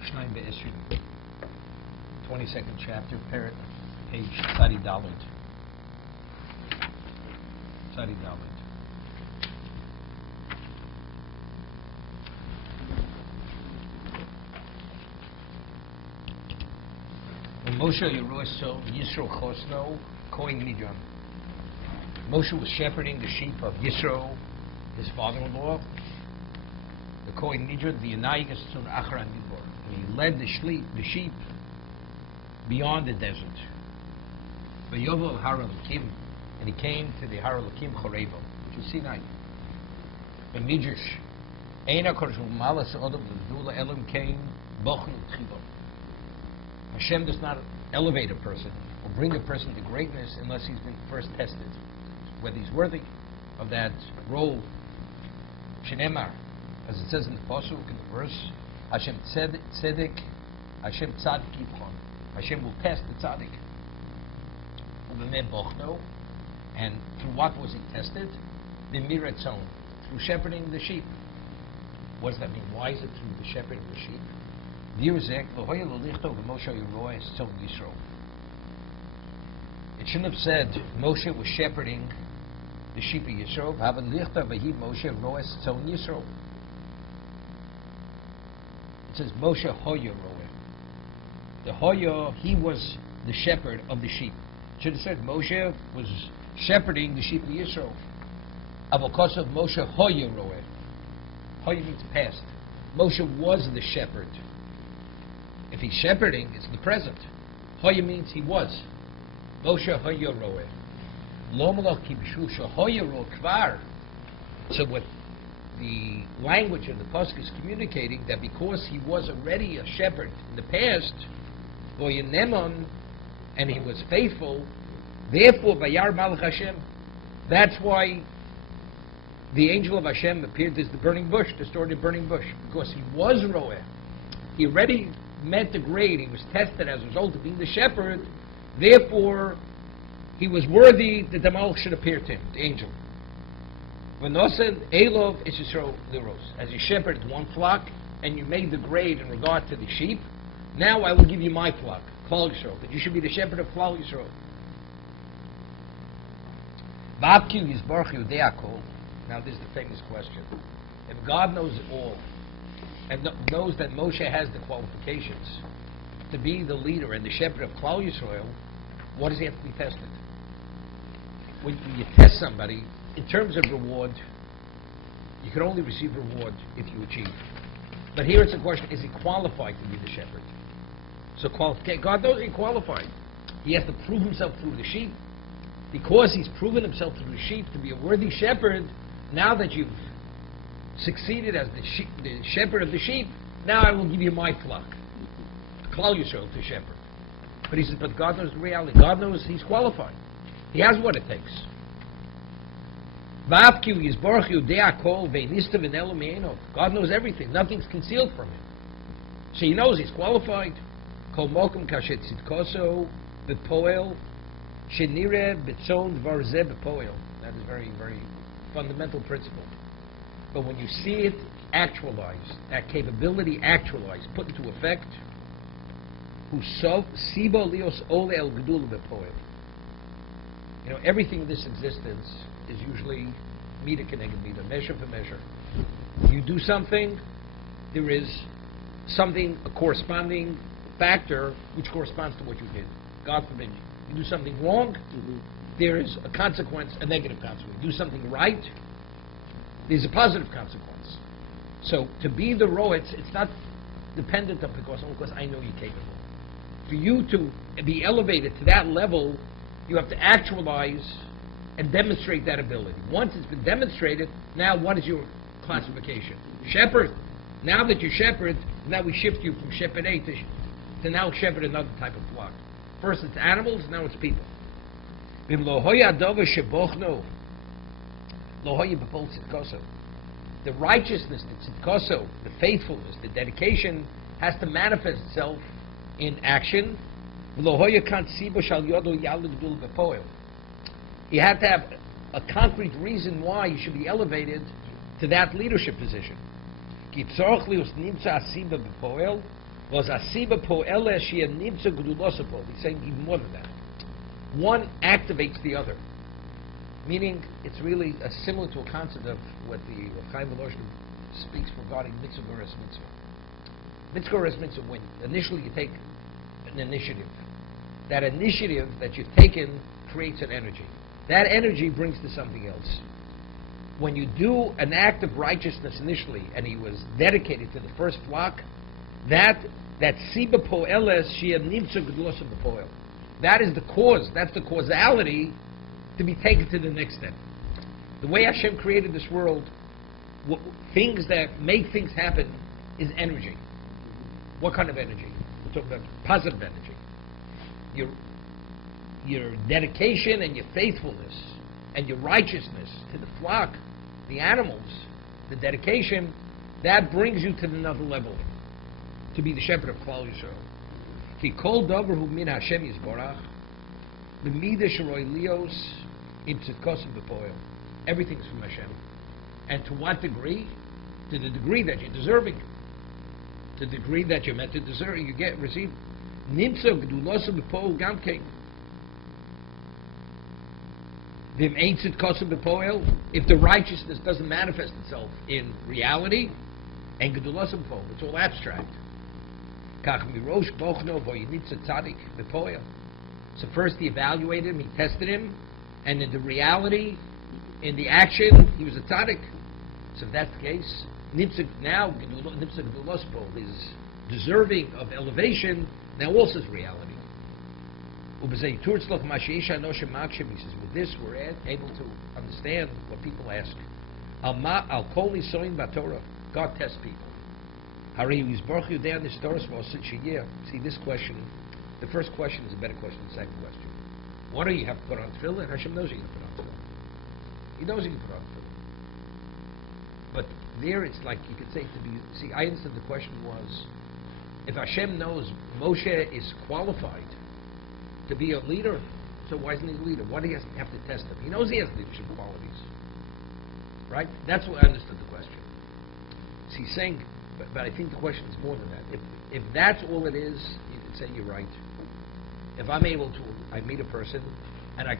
Shnayim Be'esrim, 22nd chapter, page Tzadi Dalet. Tzadi Dalet. When Moshe Yeruso Yisro Chosno, Kohen Midyan. Moshe was shepherding the sheep of Yisro, his father-in-law, the Kohen Midyan, the Yanayigas Tzun Achra Midbar. He led the sheep beyond the desert. Vayovo Har Elokim, and he came to the Har Elokim Chorevo, which is Sinai. In Midrash, Eina Kodesh Malas Odom V'Dula Elam came Bochnu Tchilo. Hashem does not elevate a person or bring a person to greatness unless he's been first tested, whether he's worthy of that role. Shenemar, as it says in the pasuk, in the verse, Hashem tzedek, Hashem tzadik yibchon. Hashem will test the tzadik. And through what was he tested? B'miratzon, through shepherding the sheep. What does that mean? Why is it through the shepherding of the sheep? It shouldn't have said Moshe was shepherding the sheep of Yisro. It says Moshe Hoya Roeh. The Hoya, he was the shepherd of the sheep. It should have said Moshe was shepherding the sheep of Yisro. Because of Moshe Hoya Roeh. Hoya means past. Moshe was the shepherd. If he's shepherding, it's the present. Hoya means he was. Moshe Hoya Roeh. Lo malach ki b'shul Hoya Roeh kvar. So what the language of the pasuk is communicating, that because he was already a shepherd in the past, Nemon, and he was faithful, therefore Vayar Malach Hashem. That's why the angel of Hashem appeared as the burning bush, the story of the burning bush, because he was Roeh. He already met the grade. He was tested as a result of being the shepherd. Therefore, he was worthy that the Malach should appear to him, the angel. Elov is Yisro Liros. As you shepherded one flock and you made the grade in regard to the sheep, now I will give you my flock, Klal Yisro, that you should be the shepherd of Klal Yisro. Now this is the famous question. If God knows it all, and knows that Moshe has the qualifications to be the leader and the shepherd of Klal Yisrael, what does he have to be tested? When you test somebody, in terms of reward, you can only receive reward if you achieve. But here it's a question, is he qualified to be the shepherd? So God knows he's qualified. He has to prove himself through the sheep. Because he's proven himself through the sheep to be a worthy shepherd, now that you've succeeded as the shepherd of the sheep, now I will give you my flock. Klal Yisrael to shepherd. But he says, but God knows the reality. God knows he's qualified. He has what it takes. God knows everything. Nothing's concealed from him. So he knows he's qualified. That is very, very fundamental principle. But when you see it actualized, that capability actualized, put into effect, everything in this existence is usually meter connected meter, measure for measure. You do something, there is something, a corresponding factor which corresponds to what you did. God forbid you do something wrong, there is a consequence, a negative consequence. You do something right, there's a positive consequence. So to be the Roeh, it's not dependent on because I know you're capable. For you to be elevated to that level, you have to actualize and demonstrate that ability. Once it's been demonstrated, now what is your classification? Shepherd. Now that you're shepherd, now we shift you from shepherd A to now shepherd another type of flock. First it's animals, now it's people. The righteousness, the tzidkoso, the faithfulness, the dedication has to manifest itself in action. You have to have a concrete reason why you should be elevated to that leadership position. Was asiba po elesh nimtza gdulosapol. He's saying even more than that. One activates the other. Meaning, it's really similar to a concept of what the Chaim Volozhin speaks regarding mitzvah goras mitzvah. Mitzvah goras mitzvah, when initially you take an initiative. That initiative that you've taken creates an energy. That energy brings to something else. When you do an act of righteousness initially, and he was dedicated to the first flock, that siba po'eles shia nimtza gedulas b'poel. That is the cause. That's the causality to be taken to the next step. The way Hashem created this world, things that make things happen is energy. What kind of energy? We're talking about positive energy. Your dedication and your faithfulness and your righteousness to the flock, the animals, the dedication, that brings you to another level, to be the shepherd of Klal Yisrael. Ki kol davar hu min Hashem yisborach, b'midah shroi lios im tzidkosim b'poel. Everything is from Hashem. And to what degree? To the degree that you're deserving. To the degree that you're meant to deserve, you receive. Nimtza gdulosim b'poel gamkein. If the righteousness doesn't manifest itself in reality, it's all abstract. So first he evaluated him, he tested him, and in the reality, in the action, he was a tzaddik. So if that's the case, now is deserving of elevation, now also is reality. He says, with this we're able to understand what people ask. God tests people. See, this question, the first question is a better question than the second question. What do you have to put on tefillin? Hashem knows you're going to put on tefillin. He knows you can put on tefillin. But there it's like you could say see, I understand the question was, if Hashem knows Moshe is qualified to be a leader, so why isn't he a leader? Why do he have to test him? He knows he has leadership qualities. Right? That's what I understood the question. So he's saying, but I think the question is more than that. If that's all it is, you could say you're right. If I'm able to, I meet a person, and I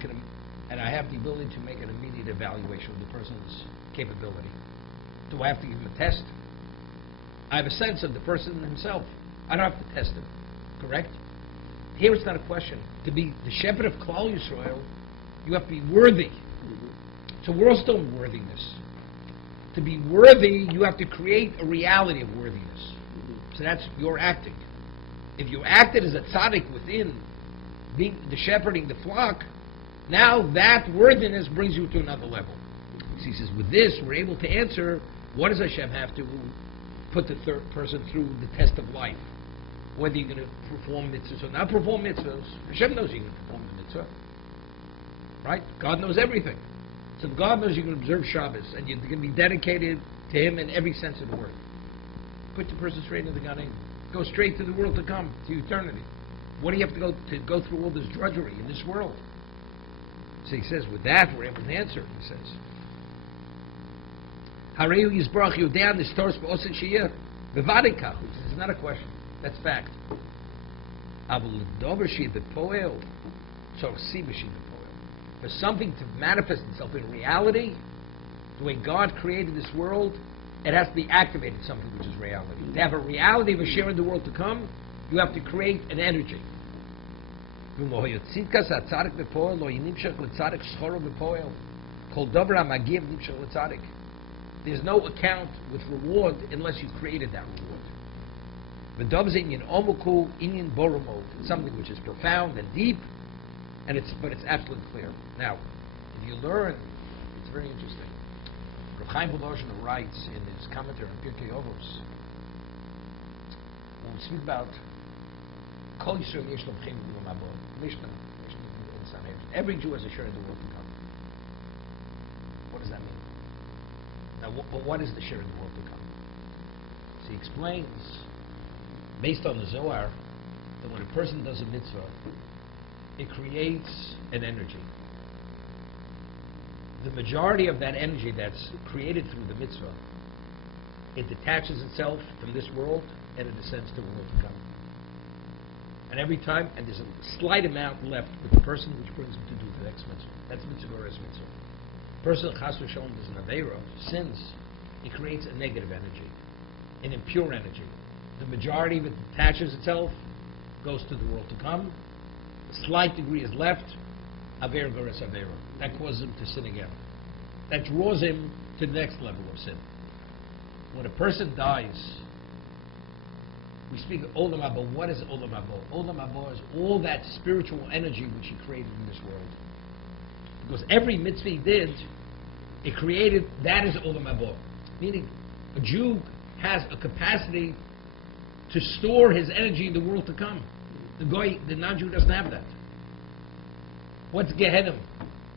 have the ability to make an immediate evaluation of the person's capability. Do I have to give him a test? I have a sense of the person himself. I don't have to test him. Correct? Here it's not a question. To be the shepherd of Klal Yisrael, you have to be worthy. So we're all still in worthiness. To be worthy, you have to create a reality of worthiness. So that's your acting. If you acted as a tzaddik within being the shepherding the flock, now that worthiness brings you to another level. So he says, with this, we're able to answer, what does Hashem have to put the third person through the test of life? Whether you're going to perform mitzvahs or not perform mitzvahs, Hashem knows you're going to perform the mitzvah. Right? God knows everything. So if God knows you're going to observe Shabbos and you're going to be dedicated to Him in every sense of the word, put the person straight into the Gan Eden. Go straight to the world to come, to eternity. What do you have to go through all this drudgery in this world? So he says, with that, we're able to answer. He says, Hareyu Yisbarach Yodean Nistor's B'osin Sheyeh B'vadikach. This is not a question. That's fact. Avul Dover Sheyeh B'poel Tzor Si B'Sheyeh B'poel. For something to manifest itself in reality, the way God created this world, it has to be activated, something which is reality. To have a reality of a share in the world to come, you have to create an energy. There's no account with reward unless you've created that reward. It's something which is profound and deep, but it's absolutely clear. Now, if you learn, it's very interesting. Chaim Volozhin writes in his commentary on Pirkei Avos, when we speak about Kol Yisrael Yesh Lo B'chein B'Yom Haba, Mishnah in Sanhedrin, every Jew has a share in the world to come. What does that mean? Now, what is the share in the world to come? So he explains, based on the Zohar, that when a person does a mitzvah, it creates an energy. The majority of that energy that's created through the mitzvah it detaches itself from this world and it ascends to the world to come. And every time, and there's a slight amount left with the person, which brings him to do the next mitzvah. That's Gevruras mitzvah. Person Chas v'Shalom does an Aveira, sins, it creates a negative energy, an impure energy. The majority of it detaches itself, goes to the world to come. A slight degree is left, Aveira Gevruras Aveira. That causes him to sin again. That draws him to the next level of sin. When a person dies, we speak of Olam Haba. What is Olam Haba? Olam Haba is all that spiritual energy which he created in this world. Because every mitzvah he did, it created, that is Olam Haba. Meaning, a Jew has a capacity to store his energy in the world to come. The non-Jew doesn't have that. What's Gehenna?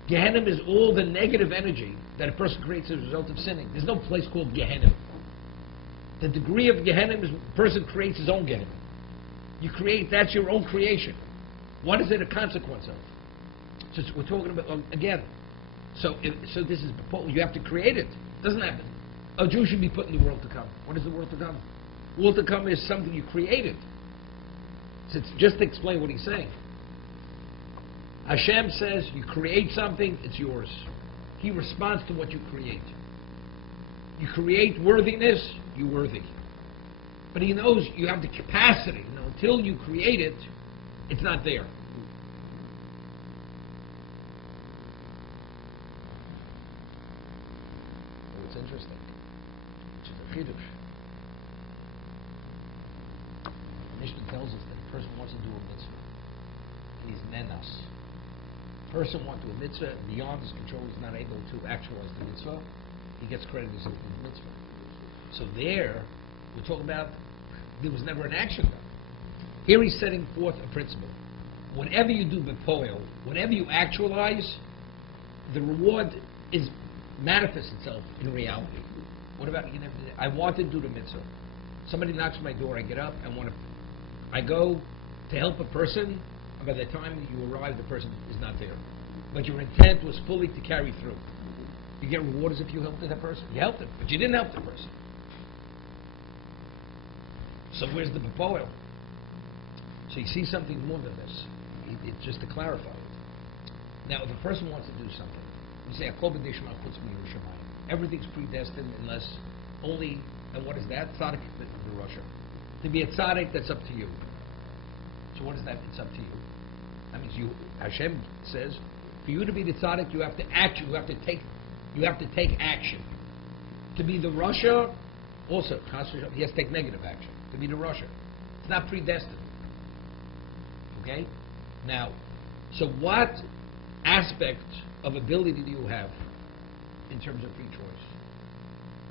Gehenna is all the negative energy that a person creates as a result of sinning. There's no place called Gehenna. The degree of Gehenna is a person creates his own Gehenna. You create, that's your own creation. What is it a consequence of? So we're talking about, again, so this is, you have to create it. It doesn't happen. A Jew should be put in the world to come. What is the world to come? The world to come is something you created. So it's just to explain what he's saying. Hashem says, you create something, it's yours. He responds to what you create. You create worthiness, you're worthy. But he knows you have the capacity. You know, until you create it, it's not there. Oh, it's interesting. Which is a chidush. The Mishnah tells us that a person wants to do a mitzvah. And he's nenas. A person wants to do a mitzvah, beyond his control, he's not able to actualize the mitzvah. He gets credit as a mitzvah. So there, we're talking about, there was never an action done. Here he's setting forth a principle. Whatever you do bepoil, whatever you actualize, the reward is manifests itself in reality. What about, I want to do the mitzvah. Somebody knocks on my door, I get up, I go to help a person, and by the time you arrive, the person is not there. But your intent was fully to carry through. You get rewarded if you helped that person. You helped him, but you didn't help the person. So where's the bepoil? So you see something more than this. It's just to clarify it. Now, if a person wants to do something, we say, everything's predestined unless only, and what is that? Tzaddik the Russia. To be a tzaddik, that's up to you. So what is that? It's up to you. That means Hashem says, for you to be the tzaddik, you have to act, you have to take action. To be the Russia, also, he has to take negative action. To be the Russia. It's not predestined. Okay? Now, so what aspect of ability do you have in terms of free choice?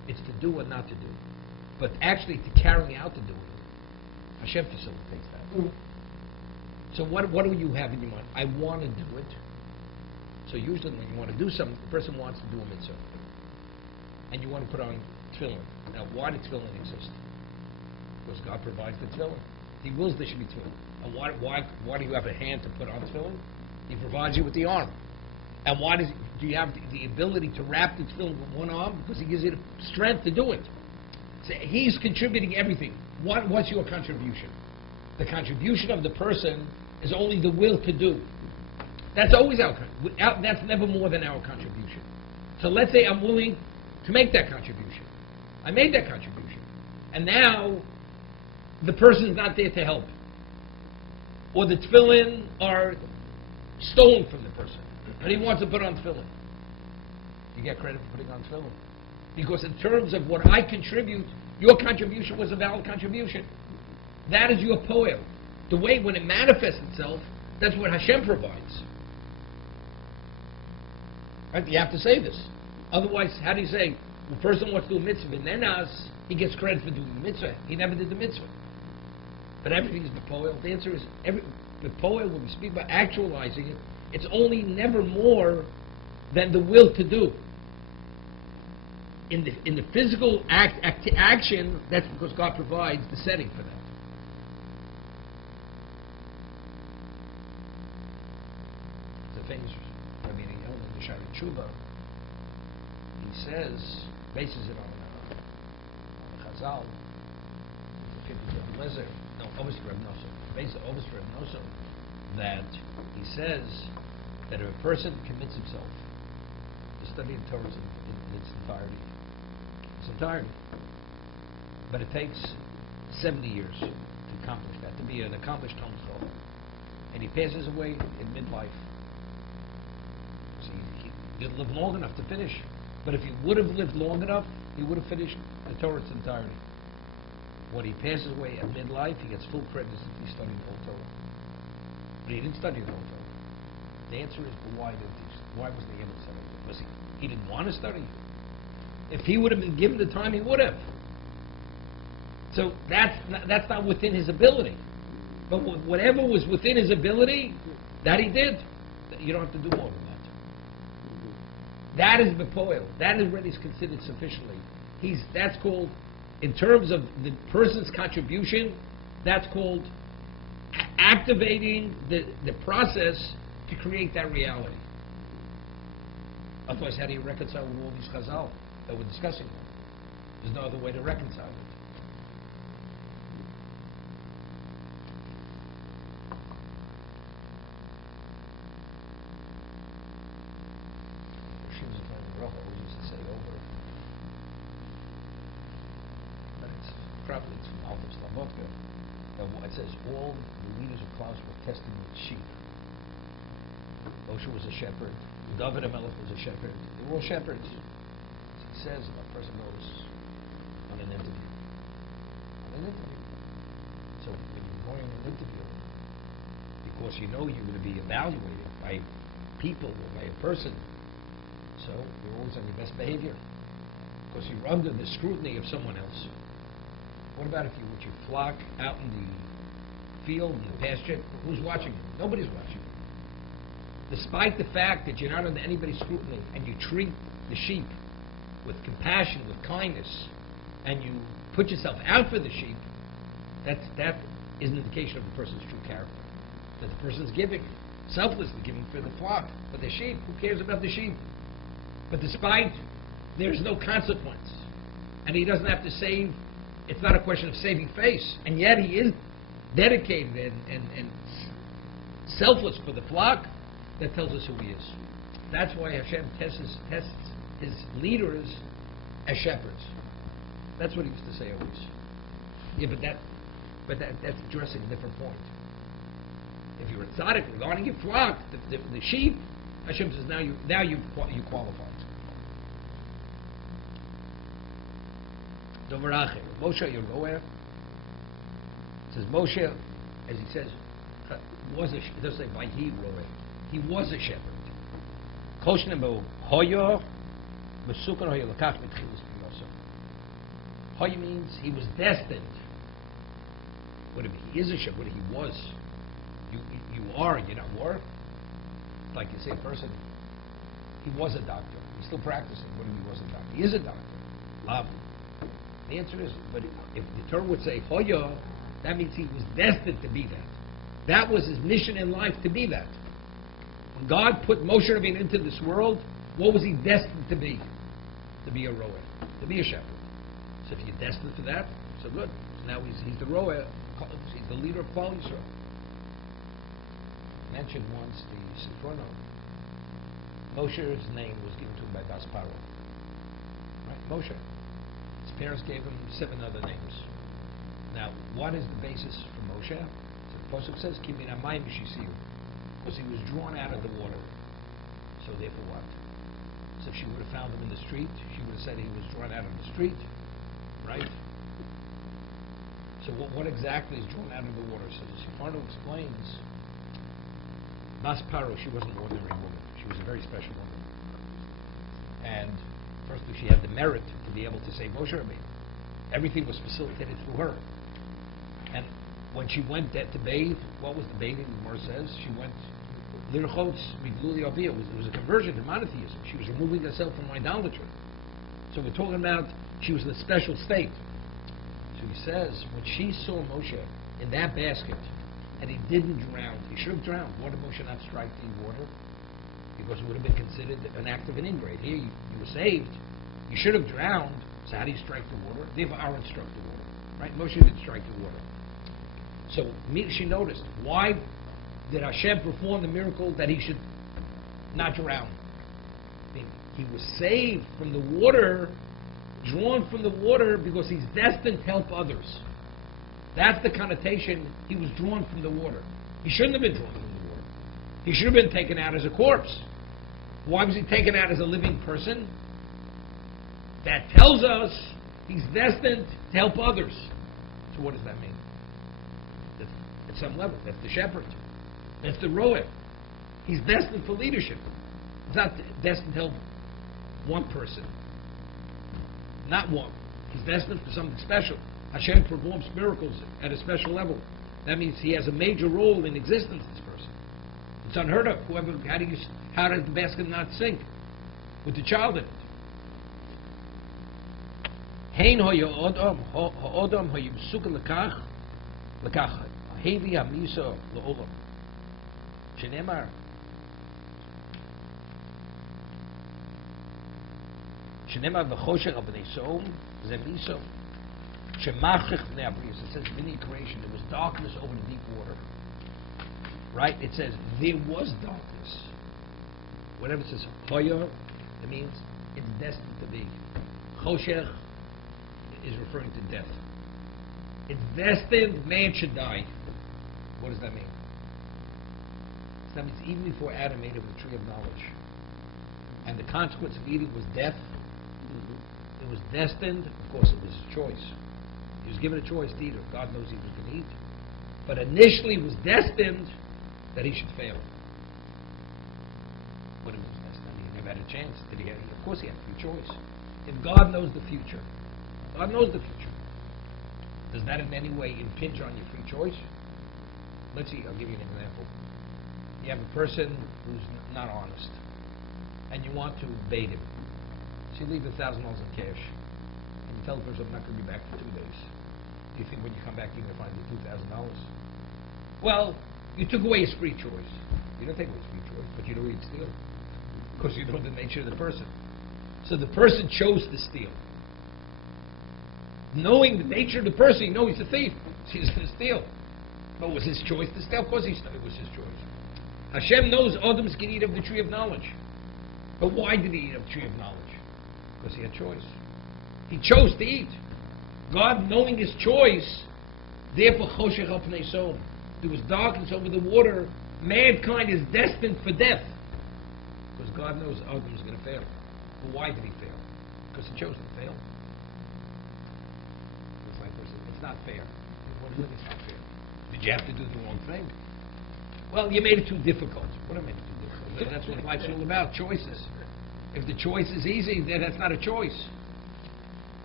It's to do or not to do. But actually to carry out the doing, Hashem facilitates that. So what do you have in your mind? I want to do it. So usually when you want to do something, the person wants to do a mitzvah. And you want to put on tefillin. Now, why did tefillin exist? Because God provides the tefillin. He wills there should be tefillin. And why do you have a hand to put on tefillin? He provides you with the arm. And why do you have the ability to wrap the tefillin with one arm? Because he gives you the strength to do it. So he's contributing everything. What's your contribution? The contribution of the person is only the will to do. That's always that's never more than our contribution. So let's say I'm willing to make that contribution. I made that contribution. And now the person's not there to help. Or the tefillin are stolen from the person. And he wants to put on tefillin. You get credit for putting on tefillin. Because in terms of what I contribute, your contribution was a valid contribution. That is your poem. The way when it manifests itself, that's what Hashem provides. Right? You have to say this. Otherwise, how do you say, the person wants to do a mitzvah, and then he gets credit for doing the mitzvah. He never did the mitzvah. But everything is bepoel. The answer is, bepoel, when we speak about actualizing it, it's only never more than the will to do. In the physical action, that's because God provides the setting for that. The famous Rabbi Yehuda, the Shari Tshuva, he says, bases it on Chazal, that he says that if a person commits himself to study the Torah in its entirety, but it takes 70 years to accomplish that, to be an accomplished Talmud Chacham, and he passes away in midlife. See, he didn't live long enough to finish, but if he would have lived long enough, he would have finished the Torah in its entirety. When he passes away at midlife, he gets full credit if he studied the whole Torah. But he didn't study the whole Torah. The answer is, but why didn't he? Why wasn't he able to study? Was he didn't want to study? If he would have been given the time, he would have. So that's not within his ability. But whatever was within his ability, that he did. You don't have to do more than that. That is bepoil. That is already considered sufficiently. That's called, in terms of the person's contribution, that's called activating the process to create that reality. Otherwise, how do you reconcile with all these chazal that we're discussing? There's no other way to reconcile it. It says all the leaders of class were tested with sheep. Moshe was a shepherd. David HaMelech was a shepherd. They were all shepherds. It says if a person goes on an interview. So when you're going on an interview, because you know you're going to be evaluated by people or by a person, so you're always on your best behavior. Because you're under the scrutiny of someone else. What about if you with your flock out in the field, in the pasture? Who's watching you? Nobody's watching you. Despite the fact that you're not under anybody's scrutiny, and you treat the sheep with compassion, with kindness, and you put yourself out for the sheep, that is an indication of the person's true character. That the person's giving, selflessly giving for the flock, for the sheep. Who cares about the sheep? But despite, there's no consequence. And he doesn't have to save. It's not a question of saving face, and yet he is dedicated and selfless for the flock. That tells us who he is. That's why Hashem tests his leaders as shepherds. That's what he used to say always. Yeah, but that's addressing a different point. If you're a tzaddik regarding your flock, the sheep, Hashem says now you qualified. Moshe Yeroeh says Moshe, as he says, was it doesn't say by he Roeh. He was a shepherd. Hoya means he was destined. What if he is a shepherd? What if he was? You are, you're not were. Like you say, a person, he was a doctor. He's still practicing. What if he was a doctor? He is a doctor. Love. The answer is, but if the Torah would say Hoya, that means he was destined to be that. That was his mission in life, to be that. When God put Moshe Rabbeinu into this world, what was he destined to be? To be a roer, to be a shepherd. So if you're destined for that, so good. So now he's the roer, he's the leader of Klal Yisrael. Mentioned once the Sifrono. Moshe's name was given to him by Das Paro. Right? Moshe. His parents gave him 7 other names. Now, what is the basis for Moshe? So the Pasuk says, Kimin Amayim Shisiyu, because he was drawn out of the water. So therefore what? So if she would have found him in the street, she would have said he was drawn out of the street, right? So what exactly is drawn out of the water? So the Sifrono explains, Bas Paro, she wasn't an ordinary woman. She was a very special woman. And firstly, she had the merit to be able to save Moshe Rabbeinu. Everything was facilitated through her. And when she went to bathe, what was the bathing? The Gemara says she went lirchotz migluli aviyah. It was a conversion to monotheism. She was removing herself from idolatry. So we're talking about she was in a special state. So he says when she saw Moshe in that basket and he didn't drown, he should have drowned. Why did Moshe not strike the water? Because it would have been considered an act of an ingrate. Here you were saved. You should have drowned, So how do you strike the water? Therefore, Aaron struck the water. Right? Moshe didn't strike the water. So she noticed, why did Hashem perform the miracle that he should not drown? I mean, he was saved from the water, drawn from the water because he's destined to help others. That's the connotation. He was drawn from the water. He shouldn't have been drawn from the water. He should have been taken out as a corpse. Why was he taken out as a living person? That tells us he's destined to help others. So what does that mean? At some level, that's the shepherd. That's the roer. He's destined for leadership. He's not destined to help one person. Not one. He's destined for something special. Hashem performs miracles at a special level. That means he has a major role in existence, this person. It's unheard of. How does the basket not sink with the child in it? Hein hoya ha'odam hoya b'suka l'kach hevi ha'misa l'olam. Shenemar v'choshech al b'nei Sodom ze miso shemachich b'nei abrius. It says in the creation there was darkness over the deep water. Right? It says there was darkness. Whenever it says hoya, it means it's destined to be. Choshech is referring to death. It's destined man should die. What does that mean? So that means even before Adam ate of the tree of knowledge, and the consequence of eating was death, it was destined. Of course, it was his choice. He was given a choice to eat, or God knows he was going to eat. But initially, it was destined that he should fail. But it was destined. He never had a chance. Of course, he had free choice. If God knows the future, God knows the future. Does that in any way impinge on your free choice? Let's see, I'll give you an example. You have a person who's not honest, and you want to bait him. So you leave $1,000 in cash, and you tell the person, I'm not going to be back for 2 days. Do you think when you come back you're going to find the $2,000? Well, you took away his free choice. You don't take away his free choice, but you know he'd steal. Because you know the nature of the person. So the person chose to steal. Knowing the nature of the person, you know he's a thief. He's going to steal. But was his choice to steal? Of course it was his choice. Hashem knows Adam's can eat of the tree of knowledge. But why did he eat of the tree of knowledge? Because he had choice. He chose to eat. God, knowing his choice, therefore choshech al pnei Sodom. There was darkness over the water. Mankind is destined for death. Because God knows Adam's going to fail. But why did he fail? Because he chose to fail. It's not fair. What do you mean it's not fair? Did you have to do the wrong thing? Well, you made it too difficult. What do I mean too difficult? That's what life's all about, choices. If the choice is easy, then that's not a choice.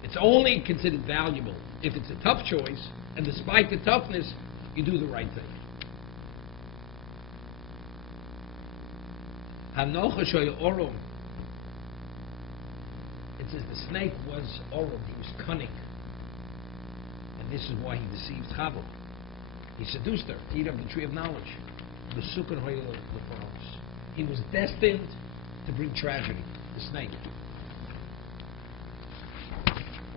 It's only considered valuable if it's a tough choice, and despite the toughness, you do the right thing. It says the snake was orum, he was cunning. And this is why he deceived Chava. He seduced her to eat of the tree of knowledge. He was destined to bring tragedy, the snake.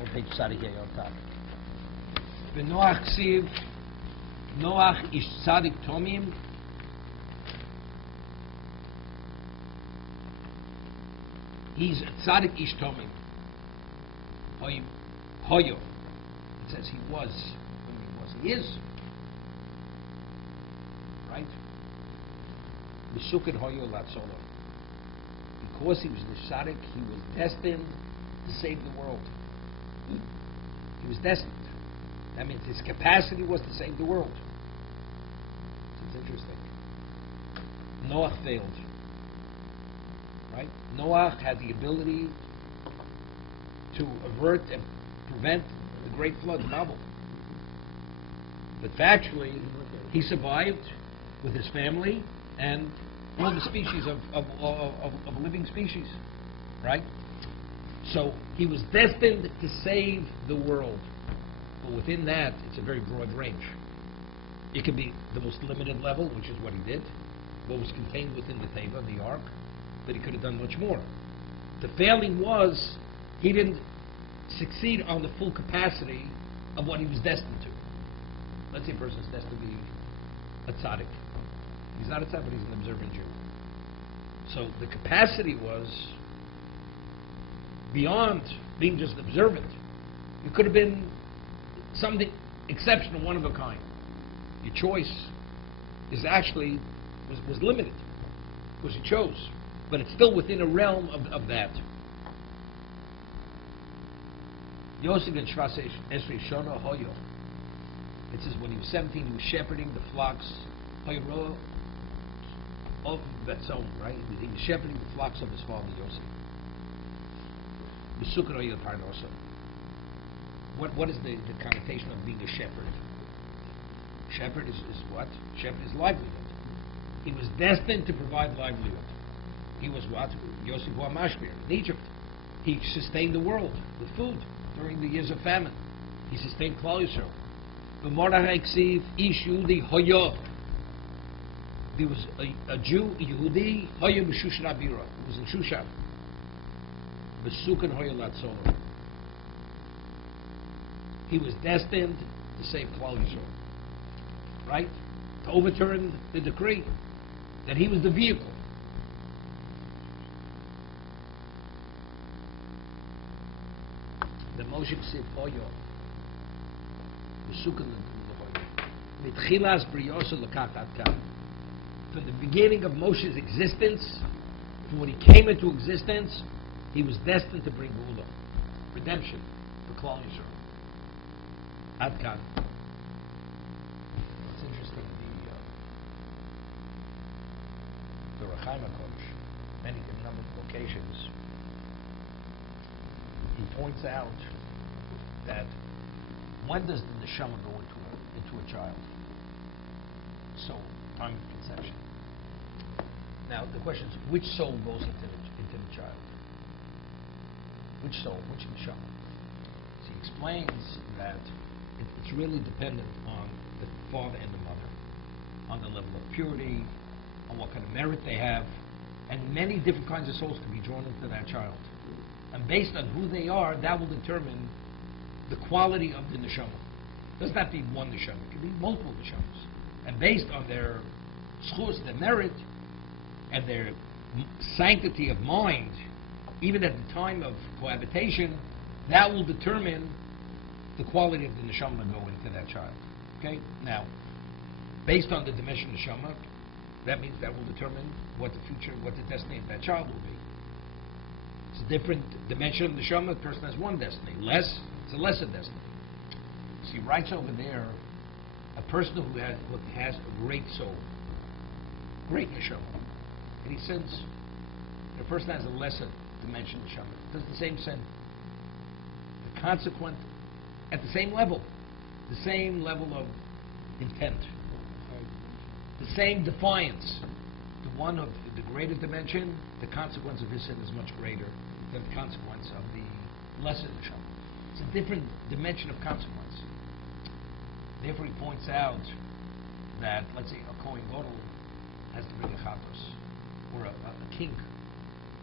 Or page here on top. Noach siv, Noach ish tzadik tomim. He's tzadik ish tomim. Hoyo. It says he was. He is. Right? Because he was the tzaddik, he was destined to save the world. He was destined. That means his capacity was to save the world. It's interesting. Noach failed. Right? Noach had the ability to avert and prevent the great flood, Babel. But factually, he survived with his family and all the species of living species, right? So he was destined to save the world. But within that, it's a very broad range. It could be the most limited level, which is what he did, what was contained within the Teva, the ark, but he could have done much more. The failing was he didn't succeed on the full capacity of what he was destined to. Let's say a person is destined to be a tzaddik. He's not a tzaddik, but he's an observant Jew. So the capacity was beyond being just observant. It could have been something exceptional, one of a kind. Your choice is actually was limited because you chose, but it's still within a realm of that. Yosef ben Shvasa Esrei Shana Hoyo. It says when he was 17, he was shepherding the flocks. Hoyro of Betzom, right? He was shepherding the flocks of his father Yosef. Besukar Hoyo Parnosa. What is the connotation of being a shepherd? Shepherd is what? Shepherd is livelihood. He was destined to provide livelihood. He was what? Yosef Mashmir in Egypt. He sustained the world with food during the years of famine. He sustained Klal Yisrael. There was a Jew, Yehudi, Hoya B'Shushan Abira. He was in Shushan. B'Sukan Hoya Latzor. He was destined to save Klal Yisrael. Right? To overturn the decree that he was the vehicle. The Moshe said, Hoya. From the beginning of Moshe's existence, from when he came into existence, he was destined to bring Geulah, redemption for Klal Yisrael. Ad Kan. It's interesting, the Rechaim HaKodesh, many number of locations, he points out that when does the neshama go into a child? Soul, time of conception. Now the question is, which soul goes into the child? Which soul? Which neshama? So he explains that it's really dependent on the father and the mother, on the level of purity, on what kind of merit they have, and many different kinds of souls can be drawn into that child. And based on who they are, that will determine the quality of the neshama. It doesn't have to be one neshama. It can be multiple neshamas. And based on their schus, their merit, and their sanctity of mind, even at the time of cohabitation, that will determine the quality of the neshama to go into that child. Okay? Now, based on the dimension of neshama, that means that will determine what the future, what the destiny of that child will be. It's a different dimension of neshama. The person has one destiny. It's a lesser destiny. So he writes over there, a person who has a great soul, great neshama. And he says, a person has a lesser dimension neshama. Does the same sin. The consequent, at the same level of intent, the same defiance. The one of the greater dimension, the consequence of his sin is much greater than the consequence of the lesser neshama. It's a different dimension of consequence. Therefore, he points out that, let's say, a Kohen Gadol has to bring a chatos, or a king.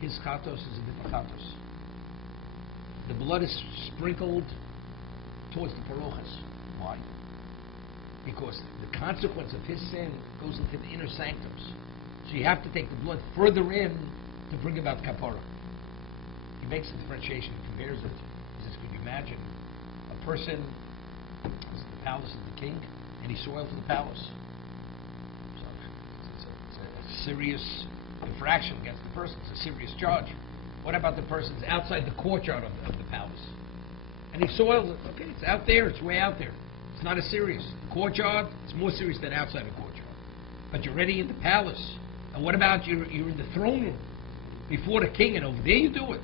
His chatos is a different chatos. The blood is sprinkled towards the parochas. Why? Because the consequence of his sin goes into the inner sanctums. So you have to take the blood further in to bring about kapara. He makes a differentiation and compares it. He says, could you imagine a person was in the palace of the king and he soiled the palace? So it's a serious infraction against the person. It's a serious charge. What about the person's outside the courtyard of the palace? And he soils it. Okay, it's out there. It's way out there. It's not as serious. The courtyard, it's more serious than outside the courtyard. But you're already in the palace. And what about you're in the throne room before the king, and over there you do it?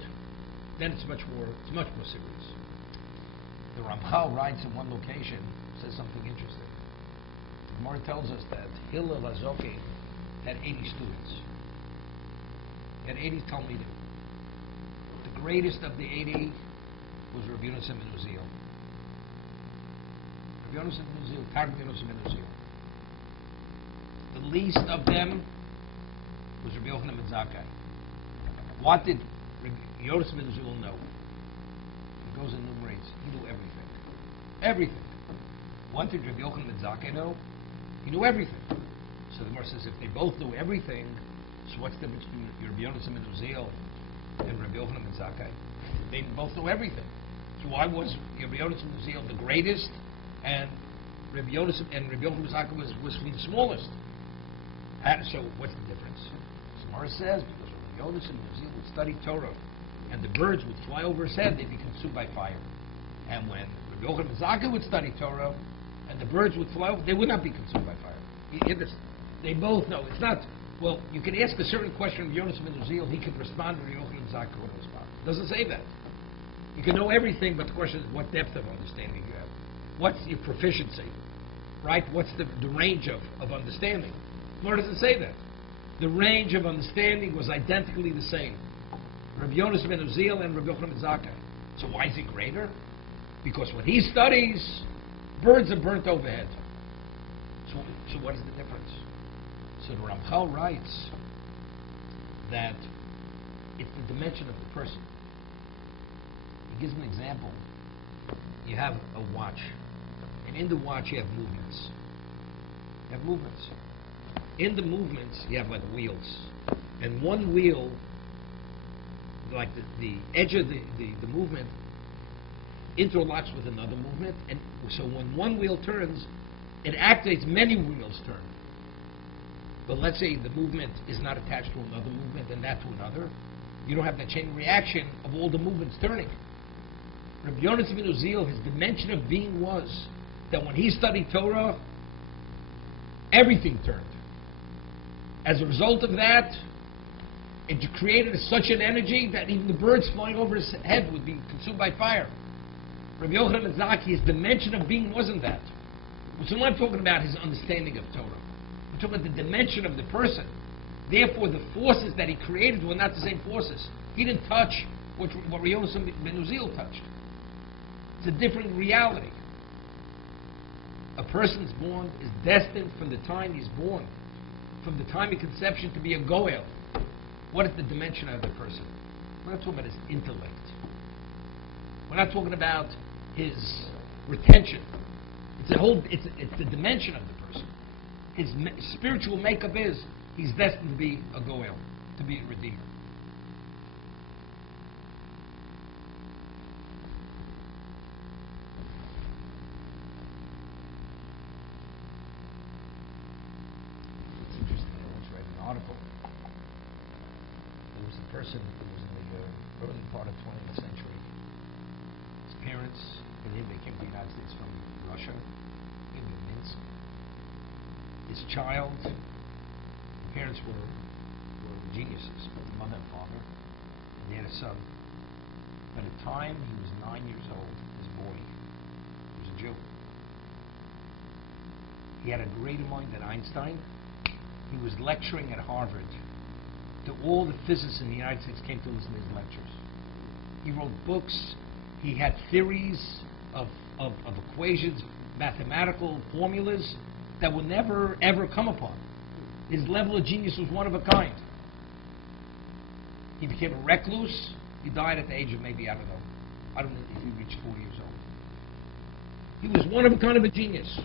Then it's much more serious. The Ramchal writes in one location, says something interesting. Emor tells us that Hillel HaZoki had 80 students. He had 80 Talmidim. The greatest of the 80 was Rabbi Yonasan ben Uziel. Rabbi Yonasan ben Uziel, Rabbi Yonasan ben Uziel. The least of them was Rabbi Yochanan ben Zakkai. What did Rabbi Yonasan ben Uziel know? He goes and enumerates. He knew everything. Everything. One thing Rabbi Yochanan ben Zakkai know, he knew everything. So the Gemara says if they both knew everything, so what's the difference between Rabbi Yonasan ben Uziel and Rabbi Yochanan ben Zakkai? They both know everything. So why was Rabbi Yonasan ben Uziel the greatest and Rabbi Yochanan ben Zakkai was the smallest? So what's the difference? So Gemara says because Rabbi Yonasan ben Uziel would study Torah and the birds would fly over his head, they'd be consumed by fire. And when Rabbi Yochanan ben Zakkai would study Torah and the birds would fly over, they would not be consumed by fire. They both know. It's not, well, you can ask a certain question of Yonasan ben Uziel, he can respond to Yochanan ben Zakkai would respond. It doesn't say that. You can know everything, but the question is what depth of understanding you have. What's your proficiency? Right? What's the range of understanding? Nor does it say that. The range of understanding was identically the same. Rabbi Yonasan ben Uziel and Rabbi Yochanan ben Zakkai. So why is he greater? Because when he studies, birds are burnt overhead. So what is the difference? So the Ramchal writes that it's the dimension of the person. He gives an example. You have a watch, and in the watch you have movements. You have movements. In the movements you have like wheels, and one wheel, like the edge of the movement, interlocks with another movement, and so when one wheel turns, it activates many wheels turn. But let's say the movement is not attached to another movement and that to another. You don't have that chain reaction of all the movements turning. Rabbi Yonasan ben Uziel, his dimension of being was that when he studied Torah, everything turned. As a result of that, it created such an energy that even the birds flying over his head would be consumed by fire. Rabbi Yochanan ben Zakkai, his dimension of being wasn't that. So we're not talking about his understanding of Torah. We're talking about the dimension of the person. Therefore, the forces that he created were not the same forces. He didn't touch what Rabbi Yonasan ben Uziel touched. It's a different reality. A person's born is destined from the time he's born, from the time of conception, to be a goel. What is the dimension of the person? We're not talking about his intellect. We're not talking about his retention. It's the dimension of the person. His spiritual makeup is he's destined to be a goel, to be a redeemer. It's interesting. I once read an article. There was a person who was in the early part of 20th century. His parents and him, they came to the United States from Russia, in Minsk. His child, the parents were geniuses, but the mother and father, and they had a son. By the time he was 9 years old, this boy, he was a Jew. He had a greater mind than Einstein. He was lecturing at Harvard. All the physicists in the United States came to listen to his lectures. He wrote books. He had theories of equations, mathematical formulas that would never, ever come upon. His level of genius was one of a kind. He became a recluse. He died at the age of maybe, I don't know if he reached 4 years old. He was one of a kind of a genius.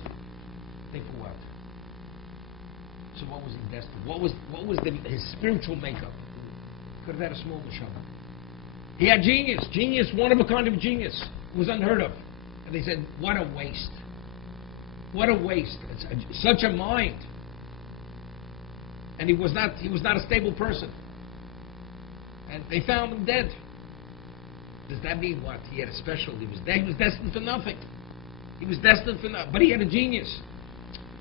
Think for what? So what was he destined? What was his spiritual makeup? Could have had a small neshama. He had genius. Genius, one of a kind of genius. It was unheard of. And they said, what a waste. What a waste. It's such a mind. And he was not a stable person. And they found him dead. Does that mean what? He had a special, he was destined for nothing. He was destined for nothing. But he had a genius.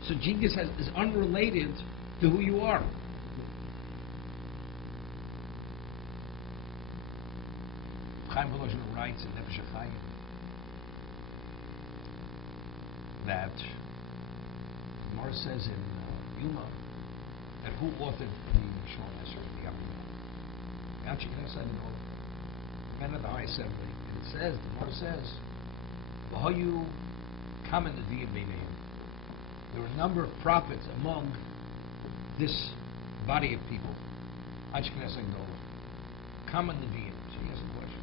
So genius is unrelated to who you are. Chaim Volozhin writes in Nefesh HaChaim that Emor says in Yuma that who authored the Shon Esrei, the Yom Yachik Nesai the men of the High Assembly. And it says, the Emor says, V'hoyu kamen neviim beineim. There were a number of prophets among this body of people. Ashkenaz and Gola. Kamen neviim. So he has a question.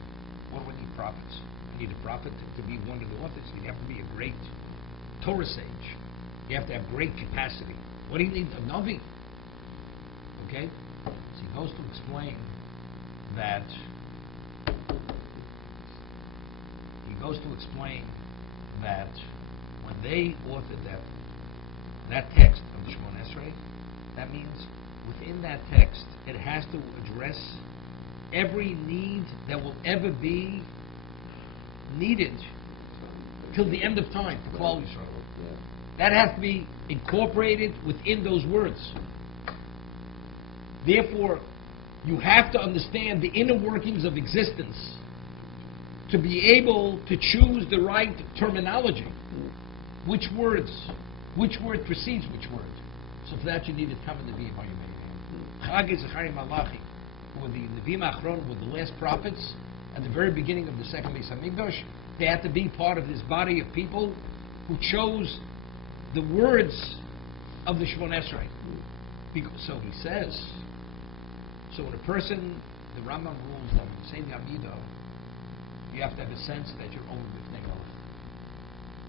What do we need prophets? You need a prophet to be one of the authors. You have to be a great Torah sage. You have to have great capacity. What do you need? A Navi. Okay? So he goes to explain that when they authored that text of the Shemon Esrei, that means within that text it has to address every need that will ever be needed till the end of time for Klal Yisrael. That has to be incorporated within those words. Therefore, you have to understand the inner workings of existence to be able to choose the right terminology. Which word precedes which word. So for that you need a Tav Nevi'im on your main. Chag Zechariah Malachi, who were the Nevi'im Achron, were the last prophets at the very beginning of the second Beis Hamikdash. They had to be part of this body of people who chose the words of the Shemon Esrei. So he says, so when a person, the Rambam rules that when you say the Amidah, you have to have a sense that you're over with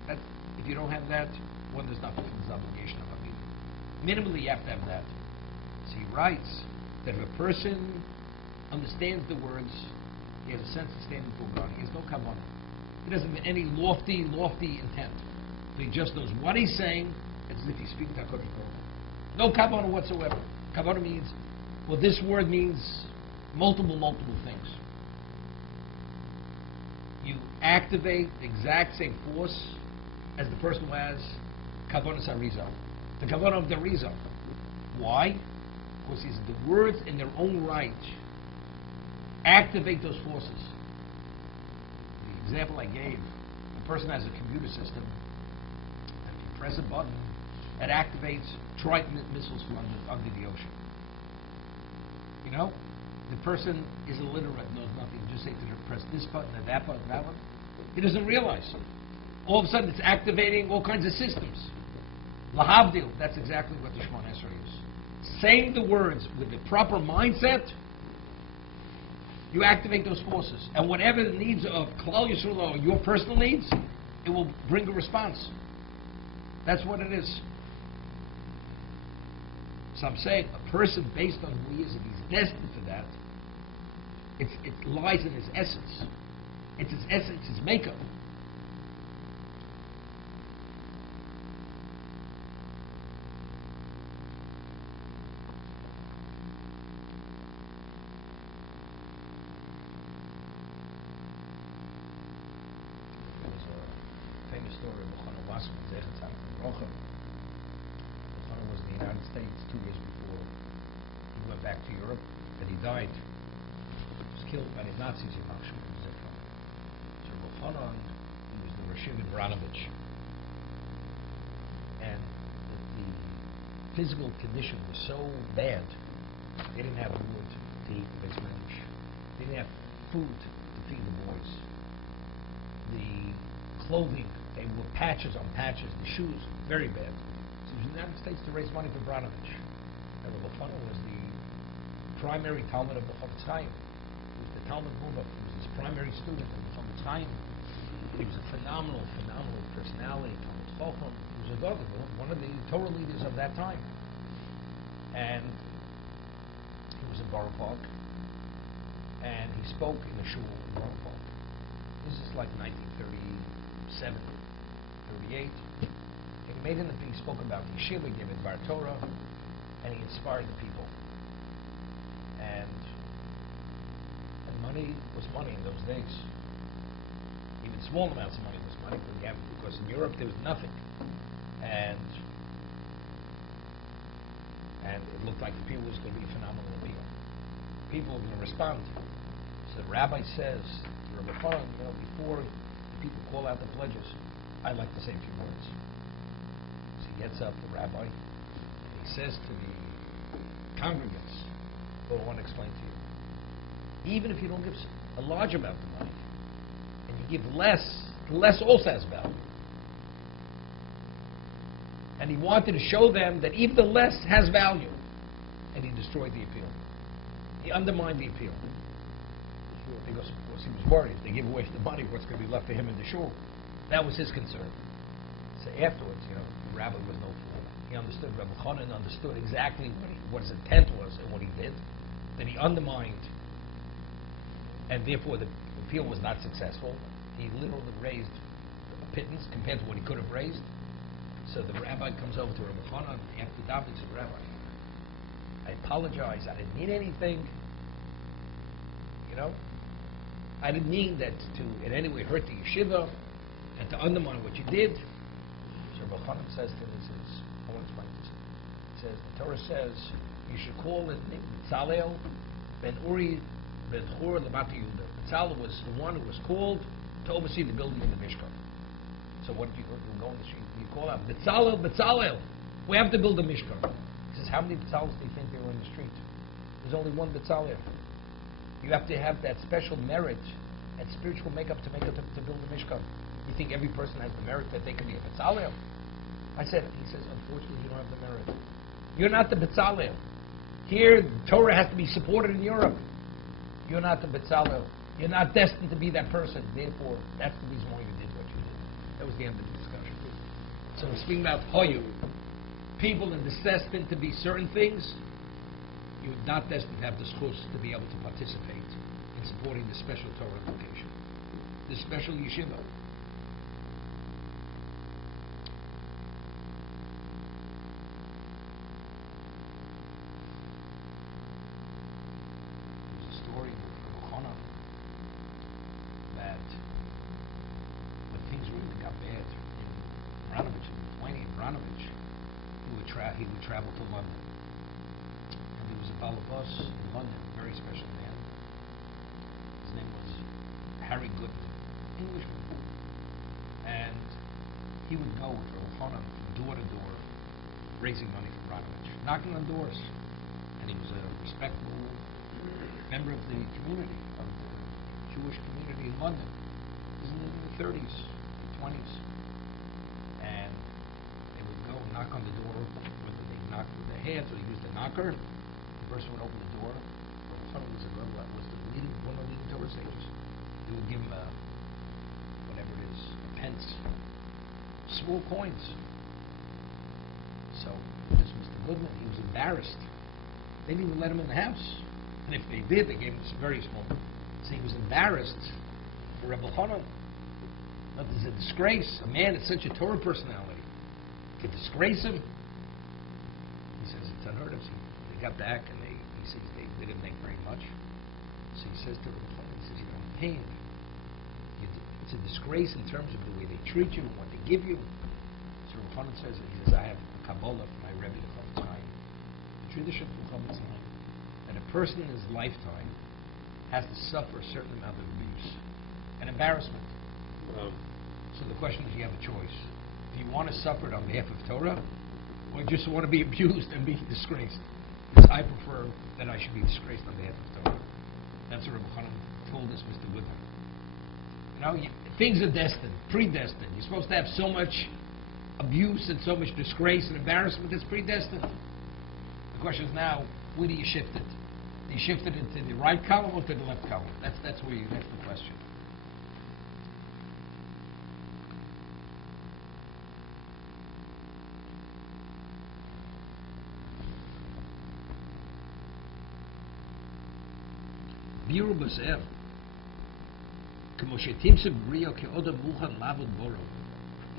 That if you don't have that, one does not fulfill his obligation of Amidah. Minimally, you have to have that. So he writes that if a person understands the words, he has a sense of standing before God. He has no kavanah. He doesn't have any lofty intent. He just knows what he's saying. It's as if he's speaking to HaKadosh Baruch Hu. No kavanah whatsoever. Kavanah means, well, this word means multiple things. You activate the exact same force as the person who has kavanah sarizah. The kavanah of the rizah. Why? Because the words in their own right activate those forces. The example I gave, a person has a computer system, and if you press a button, it activates Trident missiles from under the ocean. You know? The person is illiterate, knows nothing. You just say to them, press this button, and that button, that one. He doesn't realize. All of a sudden, it's activating all kinds of systems. Lahavdil, that's exactly what the Shemon Esrei is. Saying the words with the proper mindset, you activate those forces. And whatever the needs of Klal Yisrael or your personal needs, it will bring a response. That's what it is. So I'm saying a person based on who he is, if he's destined for that, it lies in his essence. It's his essence, his makeup. Physical condition was so bad, they didn't have wood to eat the base range. They didn't have food to feed the boys. The clothing, they were patches on patches. The shoes, very bad. So it was the United States to raise money for Branovich. And the Lefana was the primary Talmud of the Chofetz Chaim. He was the Talmud Mubach. He was his primary student of the Chofetz Chaim. He was a phenomenal personality, Talmud Chacham. He was a dog, one of the Torah leaders of that time. And he was in Borough Park, and he spoke in a shul in Borough Park. This is like 1937, 38. And he made he spoke about Yeshiva, he gave it Bar Torah, and he inspired the people. And money was money in those days. Even small amounts of money was money, because in Europe there was nothing. And it looked like the appeal was going to be a phenomenal appeal. People were going to respond. So the rabbi says to Rabbi Chanan, before the people call out the pledges, I'd like to say a few words. So he gets up, the rabbi, and he says to the congregants, what I want to explain to you. Even if you don't give a large amount of money, and you give less, the less also has value. And he wanted to show them that even the less has value. And he destroyed the appeal. He undermined the appeal. They because of course he was worried if they give away the money, what's going to be left to him in the shul. That was his concern. So afterwards, the rabbi was no fool. He understood. Rabbi Chanan understood exactly what his intent was and what he did. That he undermined, and therefore the appeal was not successful. He literally raised a pittance compared to what he could have raised. So the rabbi comes over to Rabbi Chanan after davening and says, "Rabbi, I apologize. I didn't mean anything. I didn't mean that to in any way hurt the yeshiva and to undermine what you did." So Rabbi Chanan says to him, he says, I want to explain this. He says, the Torah says you should call his name Betzalel ben Uri ben Hur Lamata Yehuda. Betzalel was the one who was called to oversee the building of the Mishkan. So what did you go in the street? You call out, Betzalel, Betzalel, we have to build a Mishkan. He says, how many Betzalels do you think there were in the street? There's only one Betzalel. You have to have that special merit and spiritual makeup to build a Mishkan. You think every person has the merit that they can be a Betzalel? He says, unfortunately, you don't have the merit. You're not the Betzalel. Here, the Torah has to be supported in Europe. You're not the Betzalel. You're not destined to be that person. Therefore, that's the reason why you did what you did. That was the end of the discussion. So we're speaking about Hoyu. People are destined to be certain things. You're not destined to have the schus to be able to participate in supporting the special Torah location, the special yeshiva. There's a story from Chana that when things really got bad in Branovich, in Lithuania, Branovich, he would travel to London. He was a balabas in London, a very special man. His name was Harry Goodman, Englishman. And he would go with Rav Chanan from door to door, raising money for Branovich, knocking on doors. And he was a respectable member of the community, of the Jewish community in London. He was in the 30s, 20s. And they would go and knock on the door, whether they knocked with their hands or used a knocker. The person would open the door. Rav Chanan was one of the leading Torah sages. He would give him whatever it is, a pence, small coins. So this Mr. Goodman, he was embarrassed. They didn't even let him in the house, and if they did, they gave him some very small. So he was embarrassed for Rebbe Chanan. That is a disgrace. A man that's such a Torah personality could disgrace him. He says it's unheard of. So they got back and he says they didn't make very much. So he says to Rebbe Chanan, he says, I'm paying. It's a disgrace in terms of the way they treat you and what they give you. So Rebbe Chanan says, I have a Kabbalah from my Rebbe the time. The tradition of the time that a person in his lifetime has to suffer a certain amount of abuse and embarrassment. So the question is, you have a choice. Do you want to suffer it on behalf of Torah, or just want to be abused and be disgraced? Because I prefer that I should be disgraced on behalf of Torah. That's what Rebbe Chanan told us, Mr. Goodman. Things are destined, predestined. You're supposed to have so much abuse and so much disgrace and embarrassment that's predestined. The question is now, where do you shift it? Do you shift it into the right column or to the left column? That's the question. Biru Baser. He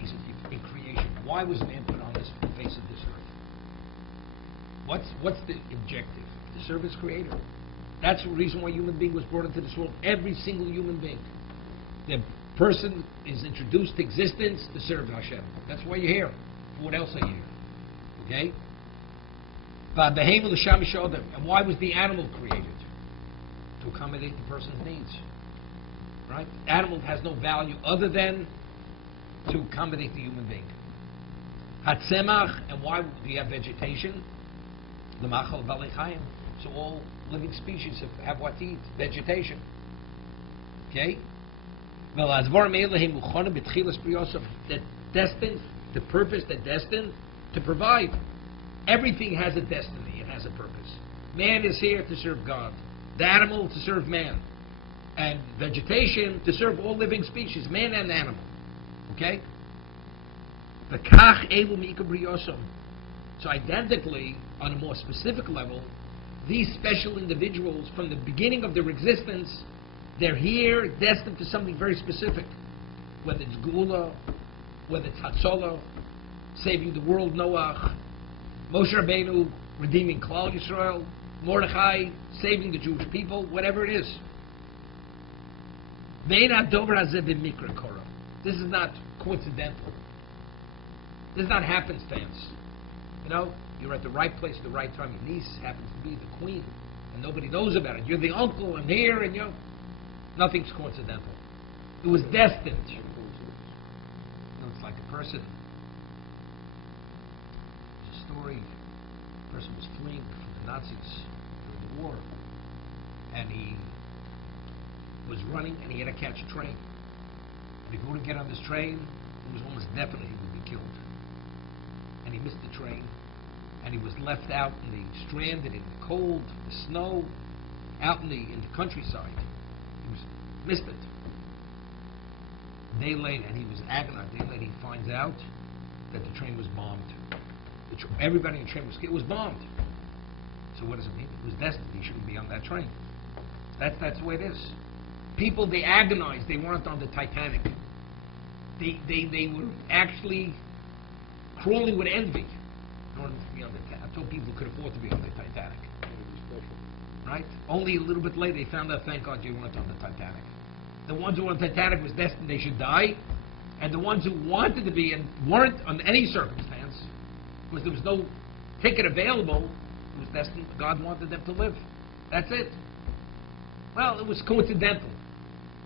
said, in creation, why was man put on this face of this earth? What's the objective? To serve his creator. That's the reason why human being was brought into this world. Every single human being. The person is introduced to existence to serve Hashem. That's why you're here. What else are you here? Okay? And why was the animal created? To accommodate the person's needs. Right? The animal has no value other than to accommodate the human being. Hatzemach, and why do you have vegetation? The machal balei. So all living species have what to eat, vegetation. Okay? That destined, the purpose, that destined to provide. Everything has a destiny, it has a purpose. Man is here to serve God. The animal to serve man. and vegetation to serve all living species, man and animal. Okay? So identically, on a more specific level, these special individuals, from the beginning of their existence, they're here destined to something very specific. Whether it's Geula, whether it's Hatzolah, saving the world, Noach, Moshe Rabbeinu redeeming Klal Yisrael, Mordechai saving the Jewish people, whatever it is. This is not coincidental. This is not happenstance. You know, you're at the right place at the right time. Your niece happens to be the queen, and nobody knows about it. You're the uncle, and here, and nothing's coincidental. It was destined. You know, it's like a person. There's a story. A person was fleeing from the Nazis during the war, and he was running, and he had to catch a train. And if he wouldn't get on this train, it was almost definitely he would be killed. And he missed the train, and he was left out in the stranded in the cold, the snow, out in the countryside. He missed it. A day later, and he was agonized. A day later, he finds out that the train was bombed. Everybody in the train was bombed. So what does it mean? It was destined. He shouldn't be on that train. That's the way it is. People, they agonized. They weren't on the Titanic. They were actually crawling with envy in order to be on the Titanic. I told people who could afford to be on the Titanic. Right? Only a little bit later they found out, thank God you weren't on the Titanic. The ones who were on the Titanic was destined they should die, and the ones who wanted to be and weren't on any circumstance, because there was no ticket available, it was destined God wanted them to live. That's it. Well, it was coincidental.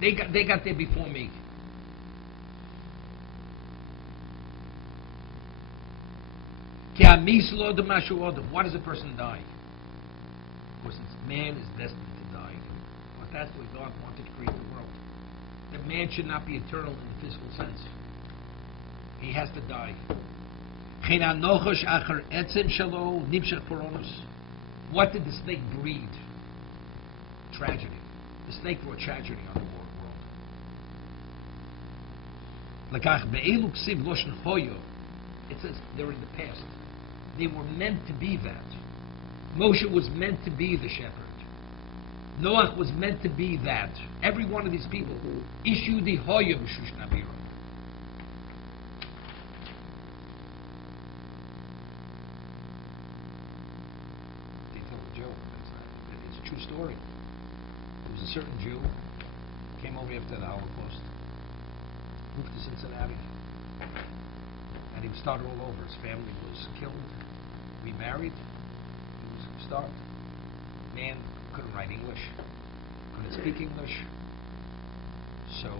They got there before me. Why does a person die? Because man is destined to die. But that's what God wanted to create the world. That man should not be eternal in the physical sense. He has to die. What did the snake breed? Tragedy. The snake brought tragedy on the world. It says they're in the past. They were meant to be that. Moshe was meant to be the shepherd. Noach was meant to be that. Every one of these people. Ishu di hoya b'shush nabira. They tell a joke. It's a true story. There was a certain Jew came over after the Holocaust, moved to Cincinnati, and he started all over. His family was killed, remarried. He was starved. Man couldn't write English, couldn't speak English. So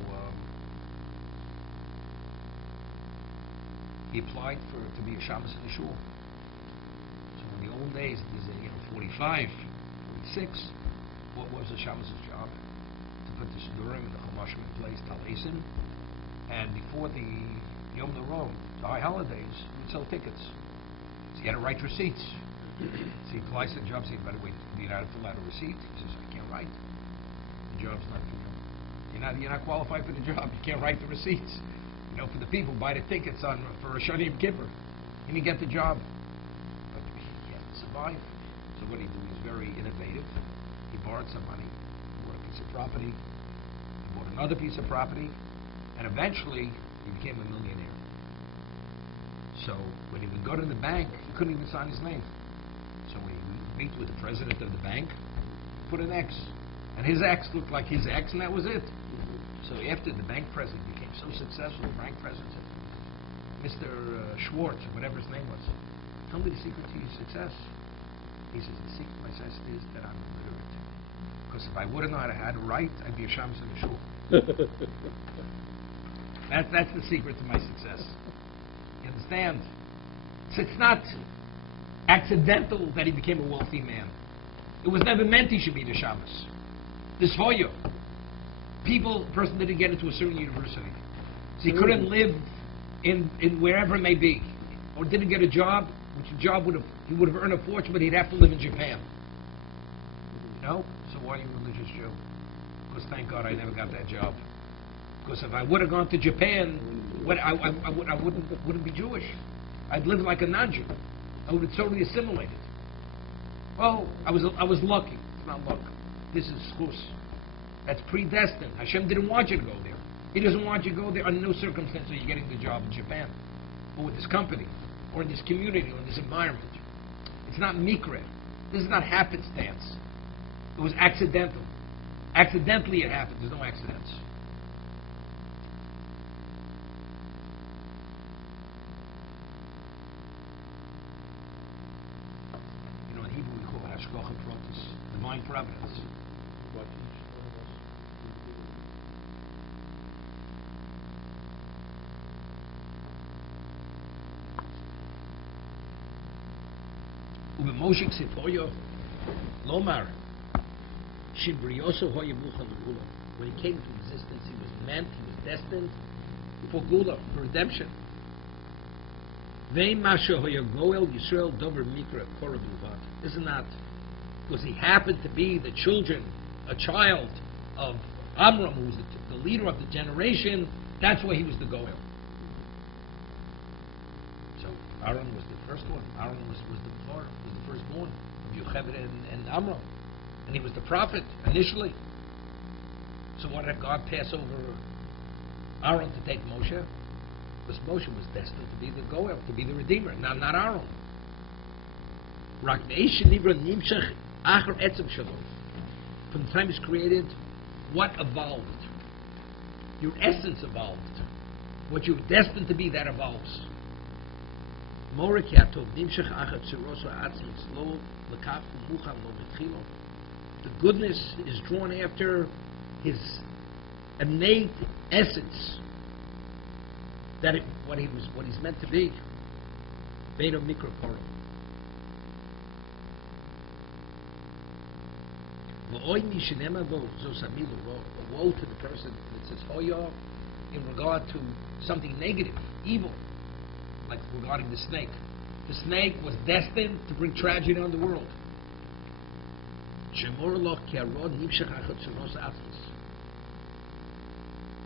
he applied to be a shamus in the shul. So in the old days, there's 45, 46. What was the shamus's job? To put the Sidurim and the Chumashim in place, Tal'esim, and before the Yom Narov, the high holidays, we'd sell tickets. So you had to write receipts. So he applies to the job, saying, by the way, you're not fill out a receipt. He says, I can't write. The job's not for you. You're not qualified for the job. You can't write the receipts. You know, for the people buy the tickets for a Shani Kippur. He didn't get the job. But he has to survive. So what he do is very innovative. He borrowed some money, he bought a piece of property, he bought another piece of property, and eventually he became a millionaire. So when he would go to the bank, he couldn't even sign his name. So when he would meet with the president of the bank, he put an X. And his X looked like his X, and that was it. So after the bank president became so successful, the bank president said, Mr. Schwartz, or whatever his name was, tell me the secret to your success. He says, the secret to my success is that I'm illiterate. Because if I would have known how to write, I'd be a shamus in the shul. That's the secret to my success. You understand? So it's not accidental that he became a wealthy man. It was never meant he should be the shamus. This hoyo. Person didn't get into a certain university. So he couldn't live in wherever it may be. Or didn't get a job, which a job he would have earned a fortune, but he'd have to live in Japan. You know? So why are you a religious Jew? Because thank God I never got that job. Because if I would have gone to Japan, I wouldn't be Jewish. I'd live like a non-Jew. I would have totally assimilated. Well, I was lucky. It's not luck. This is schus. That's predestined. Hashem didn't want you to go there. He doesn't want you to go there under no circumstance are you getting the job in Japan, or with this company, or in this community, or in this environment. It's not mikra. This is not happenstance. It was accidental. Accidentally it happened. There's no accidents. You know, in Hebrew we call it hashgacha pratis, divine providence. Moshe Ksifoyo Lomar Shibrioso Hoya Mucha Megula. When he came into existence, he was meant, he was destined for Gula, for redemption. Vein Masha Hoya Goel Yisrael Dover Mikra Korabluvat. Isn't that because he happened to be the a child of Amram, who was the leader of the generation? That's why he was the Goel. So Aaron was the first one. Aaron was the firstborn of Yocheved and Amram, and he was the prophet initially. So why did God pass over Aaron to take Moshe? Because Moshe was destined to be the Goel, to be the Redeemer, not Aaron. From the time he's created, what evolved? Your essence evolved. What you're destined to be, that evolves. The goodness is drawn after his innate essence, what he's meant to be. Beino mikra koro. Woe to the person that says hoya in regard to something negative, evil. Like regarding the snake. The snake was destined to bring tragedy on the world.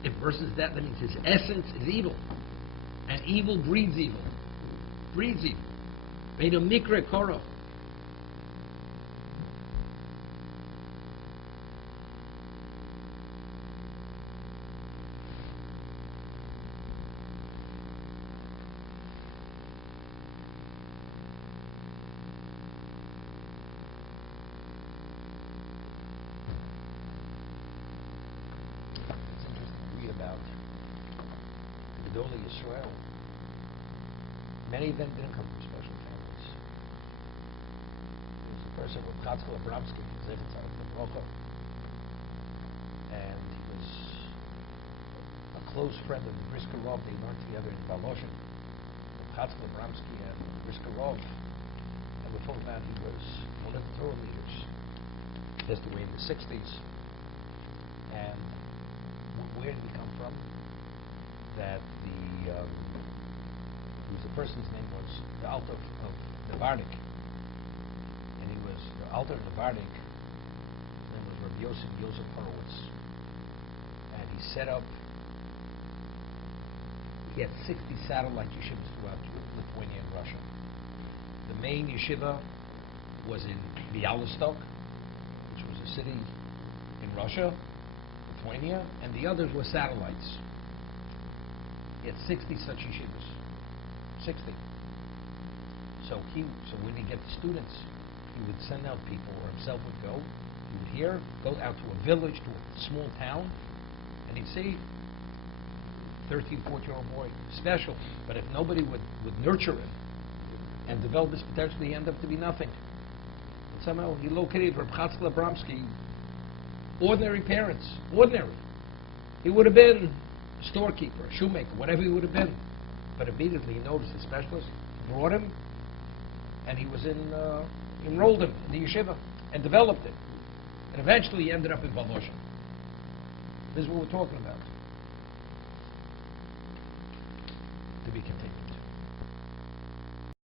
If versus that means his essence is evil. And evil breeds evil. Breeds evil. Beino mikra koro. Israel. Many of them didn't come from special families. There was a person with Chatzkel Abramsky, and he was a close friend of Brisker Rov. They learned together in Baloshin. Chatzkel Abramsky and Brisker Rov, and we're told that he was one of the Torah leaders. He passed away in the 60s. And where did he come from? That the person's name was the Alter of Navardik, and he was the Alter of Navardik. His name was Rabbi Yosef Horowitz, and he set up. He had 60 satellite yeshivas throughout Lithuania and Russia. The main yeshiva was in Bialystok, which was a city in Russia, Lithuania, and the others were satellites. He had 60 such yeshivas. 60. So when he get the students, he would send out people, or himself would go. He would go out to a village, to a small town, and he'd see 13, 14-year-old boy, special. But if nobody would nurture him and develop his potential, he ended up to be nothing. And somehow he located Reb Chatzkel Abramsky, ordinary parents, ordinary. He would have been a storekeeper, a shoemaker, whatever he would have been. But immediately he noticed the specialist, brought him, and he was enrolled him in the yeshiva and developed it. And eventually he ended up in Baloshin. This is what we're talking about. To be continued.